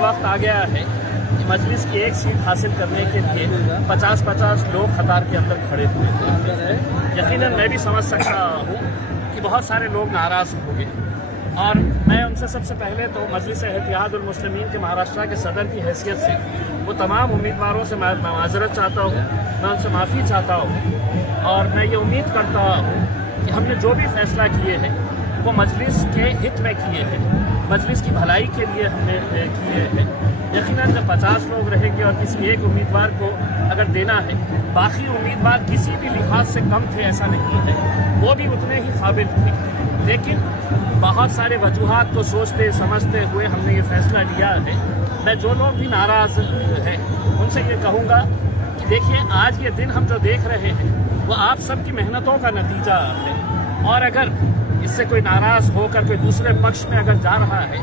وقت آ گیا ہے کہ مجلس کی ایک سیٹ حاصل کرنے کے لیے 50-50 لوگ قطار کے اندر کھڑے ہوئے ہیں۔ یقیناً میں بھی سمجھ سکتا ہوں کہ بہت سارے لوگ ناراض ہوں گے، اور میں ان سے سب سے پہلے تو مجلس اتحاد المسلمین کے مہاراشٹر کے صدر کی حیثیت سے وہ تمام امیدواروں سے میں معذرت چاہتا ہوں، میں ان سے معافی چاہتا ہوں، اور میں یہ امید کرتا ہوں کہ ہم نے جو بھی فیصلہ کیے ہیں وہ مجلس کے ہت میں کیے ہیں، مجلس کی بھلائی کے لیے ہم نے کیے ہیں۔ یقیناً جب 50 لوگ رہیں گے اور کسی ایک امیدوار کو اگر دینا ہے، باقی امیدوار کسی بھی لحاظ سے کم تھے ایسا نہیں ہے، وہ بھی اتنے ہی قابل تھے، لیکن بہت سارے وجوہات کو سوچتے سمجھتے ہوئے ہم نے یہ فیصلہ لیا ہے۔ میں جو لوگ بھی ناراض ہیں ان سے یہ کہوں گا کہ دیکھیے، آج یہ دن ہم جو دیکھ رہے ہیں وہ آپ سب کی محنتوں کا نتیجہ ہے، اور اگر اس سے کوئی ناراض ہو کر کوئی دوسرے پکش میں اگر جا رہا ہے،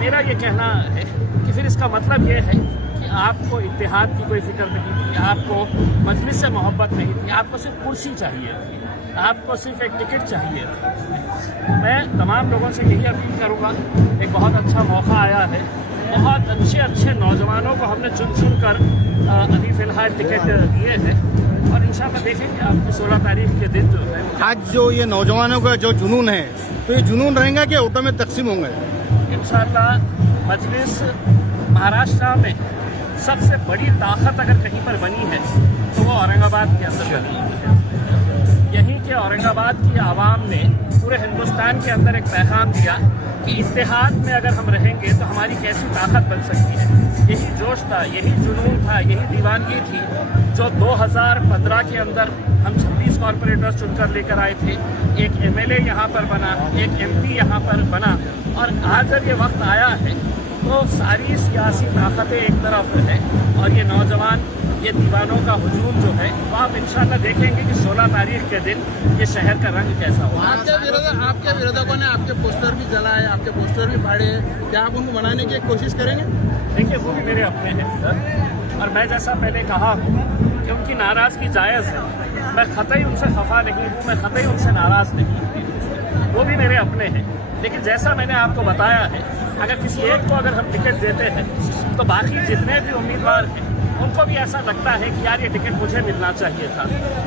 میرا یہ کہنا ہے کہ پھر اس کا مطلب یہ ہے کہ آپ کو اتحاد کی کوئی فکر نہیں تھی، آپ کو مجلس سے محبت نہیں تھی، آپ کو صرف کرسی چاہیے تھی، آپ کو صرف ایک ٹکٹ چاہیے تھی۔ میں تمام لوگوں سے یہی اپیل کروں گا، ایک بہت اچھا موقع آیا ہے، بہت اچھے نوجوانوں کو ہم نے چن کر ابھی فی الحال ٹکٹ دیے ہیں، اور انشاءاللہ دیکھیں گے آپ کی 16 تاریخ کے دن جو ہے آج جو یہ نوجوانوں کا جو جنون ہے، تو یہ جنون رہیں گا کہ آٹو میں تقسیم ہوں گے؟ انشاءاللہ مجلس مہاراشٹر میں سب سے بڑی طاقت اگر کہیں پر بنی ہے تو وہ اورنگ آباد کے اندر بنی ہے۔ یہیں کے اورنگ آباد کی عوام نے پورے ہندوستان کے اندر ایک پیغام دیا کہ اتحاد میں اگر ہم رہیں گے تو ہماری کیسی طاقت بن سکتی ہے۔ یہی جوش تھا، یہی جنون تھا، یہی دیوانگی تھی جو 2015 کے اندر ہم 26 کارپوریٹرز چن کر لے کر آئے تھے، ایک MLA یہاں پر بنا، ایک MP یہاں پر بنا، اور آج جب یہ وقت آیا ہے تو ساری سیاسی طاقتیں ایک طرف ہیں اور یہ نوجوان، یہ دیوانوں کا ہجوم جو ہے وہ آپ انشاءاللہ دیکھیں گے کہ 16 تاریخ کے دن یہ شہر کا رنگ کیسا ہوگا۔ آپ کے وروධکوں نے آپ کے پوسٹر بھی جلائے، آپ کے پوسٹر بھی پھاڑے، کیا آپ ان کو منانے کی کوشش کریں گے؟ دیکھیے، وہ بھی میرے اپنے ہیں، اور میں جیسا پہلے کہا ہوں کہ ان کی ناراضگی جائز ہے، میں قطعی ان سے خفا نہیں ہوں، میں قطعی ان سے ناراض نہیں ہوں، وہ بھی میرے اپنے ہیں، لیکن جیسا میں نے آپ کو بتایا ہے، اگر کسی ایک کو اگر ہم ٹکٹ دیتے ہیں تو باقی جتنے بھی امیدوار ہیں ان کو بھی ایسا لگتا ہے کہ یار یہ ٹکٹ مجھے ملنا چاہیے تھا،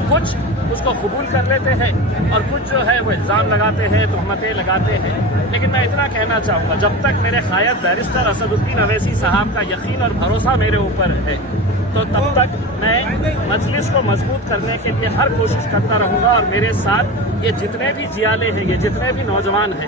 کچھ اس کو قبول کر لیتے ہیں اور کچھ جو ہے وہ الزام لگاتے ہیں، تہمتیں لگاتے ہیں، لیکن میں اتنا کہنا چاہوں گا، جب تک میرے قائد بیرسٹر اسد الدین اویسی صاحب کا یقین اور بھروسہ میرے اوپر ہے تو تب تک میں مجلس کو مضبوط کرنے کے لیے ہر کوشش کرتا رہوں گا، اور میرے ساتھ یہ جتنے بھی جیالے ہیں، یہ جتنے بھی نوجوان ہیں،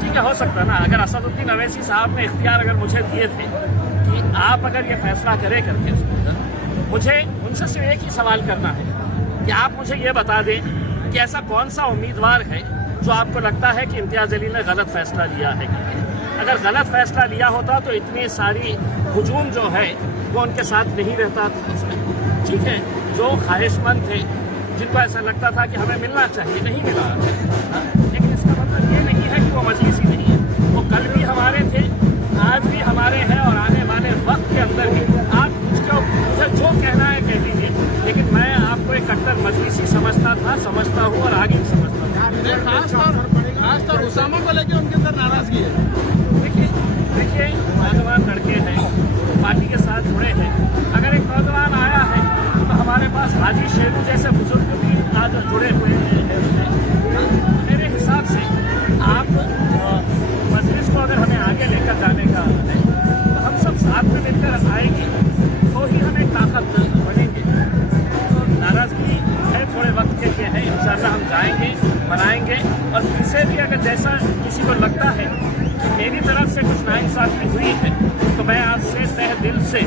ٹھیک ہے، ہو سکتا ہے نا، اگر اسد الدین اویسی صاحب نے اختیار اگر مجھے دیے تھے کہ آپ اگر یہ فیصلہ کرے کر کے مجھے ان سے صرف ایک ہی سوال کرنا ہے کہ آپ مجھے یہ بتا دیں کہ ایسا کون سا امیدوار ہے جو آپ کو لگتا ہے کہ امتیاز جلیل نے غلط فیصلہ لیا ہے، اگر غلط فیصلہ لیا ہوتا تو اتنی ساری ہجوم جو ہے وہ ان کے ساتھ نہیں رہتا تھا اس میں۔ ٹھیک ہے، جو خواہش مند تھے، جن کو ایسا لگتا تھا کہ ہمیں ملنا چاہیے، نہیں ملا، لیکن اس کا مطلب یہ نہیں ہے کہ وہ مجلس ہی نہیں ہے، وہ کل بھی ہمارے تھے، آج بھی ہمارے ہیں، اور آنے والے وقت کے اندر بھی آپ مجھے جو کہنا ہے کہہ دیجیے، لیکن میں آپ کو ایک کٹر مجلسی سمجھتا ہوں اور آگے بھی سمجھتا ہوں۔ خاص طور اسامہ کو لے کے ان کے اندر ناراضگی ہے۔ دیکھیے نوجوان لڑکے ہیں، پارٹی کے ساتھ جڑے ہیں، اگر ایک نوجوان آیا ہے تو ہمارے پاس حاجی شیرو جیسے بزرگ بھی آج جڑے ہوئے ہیں۔ میرے حساب سے آپ مجلس کو اگر ہمیں آگے لے کر جانے کا ہے تو ہم سب ساتھ میں مل کر آئیں گے تو ہی ہم ایک طاقت بنیں گے۔ تو ناراضگی ہے، تھوڑے وقت کے لیے ہے، انشاءاللہ ہم جائیں گے، منائیں گے، اور کسی بھی اگر جیسا کسی کو لگتا ہے کہ میری طرف سے کچھ ناانصافی ہوئی ہے تو میں آپ سے تہ دل سے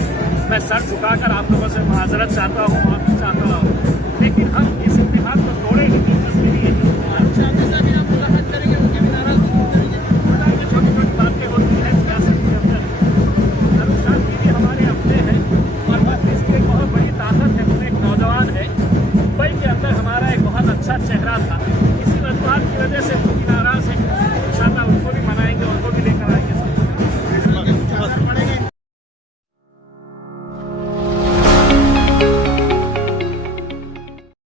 میں سر جھکا کر آپ لوگوں سے معذرت چاہتا ہوں، معافی چاہتا ہوں، لیکن ہم اس اتحاد کو توڑے ہی نہیں، بس میری یہی ملاقات کریں گے، ان کی بھی ناراضگی کریں گے۔ چھوٹی چھوٹی باتیں ہوتی ہیں سیاست کے اندر، انوشان جی بھی ہمارے اپنے ہیں، اور مجلس کی ایک بہت بڑی طاقت ہے، وہ ایک نوجوان ہے، ممبئی کے اندر ہمارا ایک بہت اچھا چہرہ تھا، اسی وجوہات کی وجہ سے وہ بھی ناراض ہے، انشاءاللہ ان کو بھی